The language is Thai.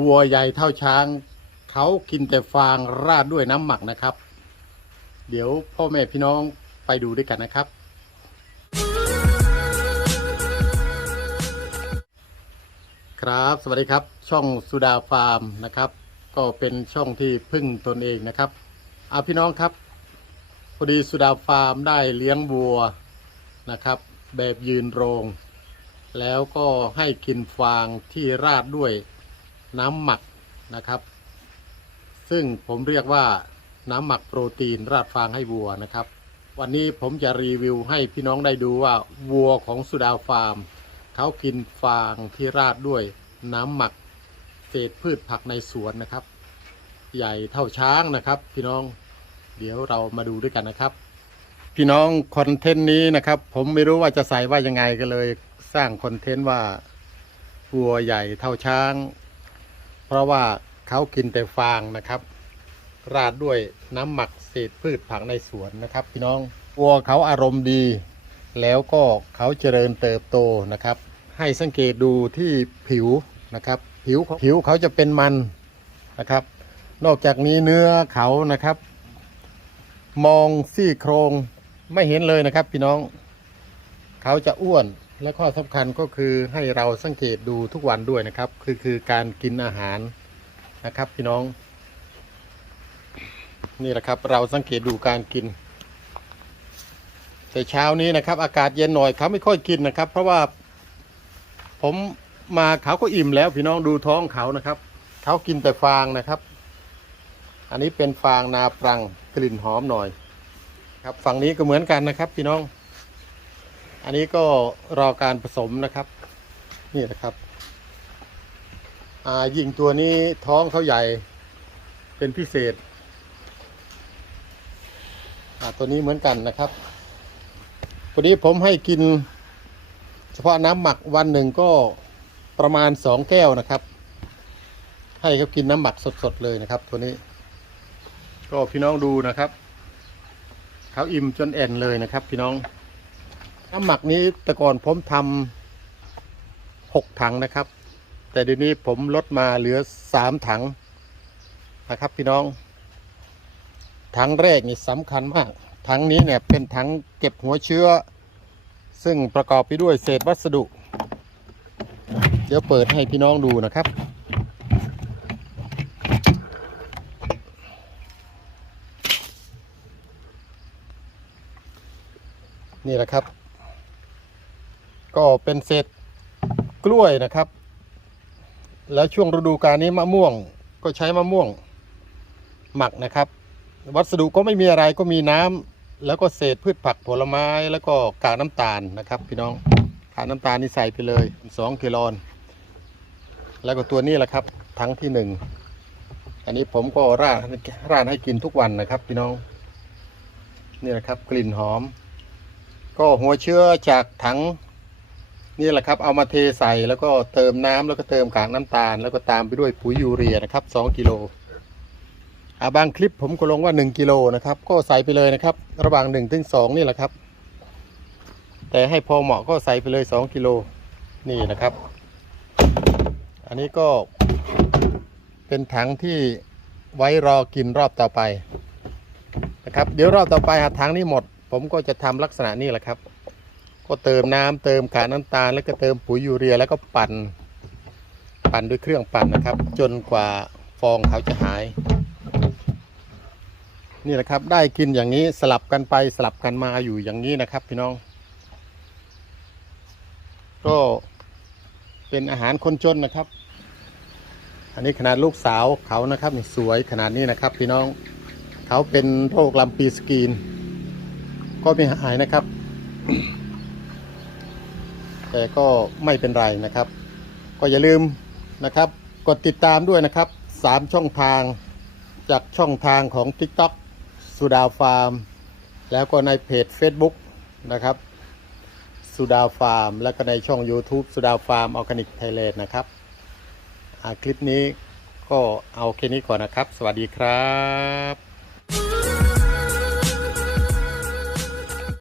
วัวใหญ่เท่าช้าง เขากินแต่ฟางราดด้วยน้ำหมักนะครับ เดี๋ยวพ่อแม่พี่น้องไปดูด้วยกันนะครับ ครับสวัสดีครับ ช่องสุดาฟาร์มนะครับ ก็เป็นช่องที่พึ่งตนเองนะครับเอาพี่น้องครับพอดีสุดาฟาร์มได้เลี้ยงวัวนะครับ แบบยืนโรง แล้วก็ให้กินฟางที่ราดด้วย น้ำหมักนะครับ ซึ่งผมเรียกว่าน้ำหมักโปรตีนราดฟางให้วัวนะครับ วันนี้ผมจะรีวิวให้พี่น้องได้ดูว่าวัวของสุดาฟาร์มเขากินฟางที่ราดด้วยน้ำหมักเศษพืชผักในสวนนะครับ ใหญ่เท่าช้างนะครับ พี่น้องเดี๋ยวเรามาดูด้วยกันนะครับ พี่น้องคอนเทนต์นี้นะครับ ผมไม่รู้ว่าจะใส่ว่ายังไงก็เลย สร้างคอนเทนต์ว่าวัวใหญ่เท่าช้าง เพราะว่าเขากินแต่ฟางนะครับ ราดด้วยน้ำหมักเศษพืชผักในสวนนะครับ พี่น้องวัวเขาอารมณ์ดี แล้วก็เขาเจริญเติบโตนะครับ ให้สังเกตดูที่ผิวนะครับ ผิวผิวเขาจะเป็นมันนะครับ นอกจากนี้เนื้อเขานะครับ มองซี่โครงไม่เห็นเลยนะครับ พี่น้อง เขาจะอ้วน และข้อสำคัญก็คือให้เราสังเกตดูทุกวันด้วยนะครับ คือคือการกินอาหารนะครับพี่น้อง นี่แหละครับ เราสังเกตดูการกิน แต่เช้านี้นะครับ อากาศเย็นหน่อยเขาไม่ค่อยกินนะครับ เพราะว่าผมมาเขาก็อิ่มแล้วพี่น้องดูท้องเขานะครับ เขากินแต่ฟางนะครับ อันนี้เป็นฟางนาปรังกลิ่นหอมหน่อย ครับฝั่งนี้ก็เหมือนกันนะครับ พี่น้อง อันนี้ก็รอการผสมนะครับ นี่นะครับยิงตัวนี้ท้องเขาใหญ่เป็นพิเศษ ตัวนี้เหมือนกันนะครับวันนี้ผมให้กิน เฉพาะน้ำหมักวันหนึ่งก็ประมาณสองแก้วนะครับ ให้เขากินน้ำหมักสดๆเลยนะครับ ตัวนี้ ก็พี่น้องดูนะครับ เขาอิ่มจนแอนเลยนะครับ พี่น้อง น้ำหมักนี้แต่ก่อนผมทำหกถังนะครับ แต่เดี๋ยวนี้ผมลดมาเหลือสามถังนะครับ พี่น้อง ถังแรกนี่สำคัญมาก ถังนี้เนี่ยเป็นถังเก็บหัวเชื้อ ซึ่งประกอบไปด้วยเศษวัสดุ เดี๋ยวเปิดให้พี่น้องดูนะครับนี่แหละครับ ก็เป็นเศษกล้วยนะครับ แล้วช่วงฤดูกาลนี้มะม่วงก็ใช้มะม่วงหมักนะครับ วัสดุก็ไม่มีอะไรก็มีน้ำแล้วก็เศษพืชผักผลไม้แล้วก็กากน้ำตาลนะครับ พี่น้องกากน้ำตาลนี่ใส่ไปเลย2กิโลนแล้วก็ตัวนี้แหละครับทั้งที่หนึ่งอันนี้ผมก็ราดราดให้กินทุกวันนะครับ พี่น้องนี่แหละครับกลิ่นหอม ก็หัวเชื้อจากถัง นี่แหละครับเอามาเทใส่แล้วก็เติมน้ำแล้วก็เติมกากน้ำตาล แล้วก็ตามไปด้วยปุ๋ยยูเรียนะครับ2กิโลอาบางคลิปผมก็ลงว่า 1กิโลนะครับ ก็ใส่ไปเลยนะครับ ระหว่าง1ถึง2นี่แหละครับ แต่ให้พอเหมาะก็ใส่ไปเลย 2กิโลนี่นะครับ อันนี้ก็เป็นถังที่ไว้รอกินรอบต่อไปนะครับ เดี๋ยวรอบต่อไปหากถังนี้หมด ผมก็จะทำลักษณะนี้แหละครับ ก็เติมน้ำเติมกาน้ำตาล แล้วก็เติมปุ๋ยยูเรียแล้วก็ปั่น ปั่นด้วยเครื่องปั่นนะครับ จนกว่าฟองเขาจะหาย นี่แหละครับ ได้กินอย่างนี้สลับกันไปสลับกันมาอยู่อย่างนี้นะครับ พี่น้อง ก็เป็นอาหารคนจนนะครับ อันนี้ขนาดลูกสาวเขานะครับนี่สวยขนาดนี้นะครับ พี่น้องเขาเป็นโรคลำปีสกรีน ก็ไม่หายนะครับ แต่ก็ไม่เป็นไรนะครับ ก็อย่าลืมนะครับ กดติดตามด้วยนะครับสามช่องทางจากช่องทางของ TikTok สุดาฟาร์ม แล้วก็ในเพจ Facebook นะครับสุดาฟาร์ม แล้วก็ในช่อง YouTube สุดาฟาร์มออร์แกนิกไทยแลนด์นะครับคลิปนี้ก็เอาแค่นี้ก่อนนะครับ สวัสดีครับ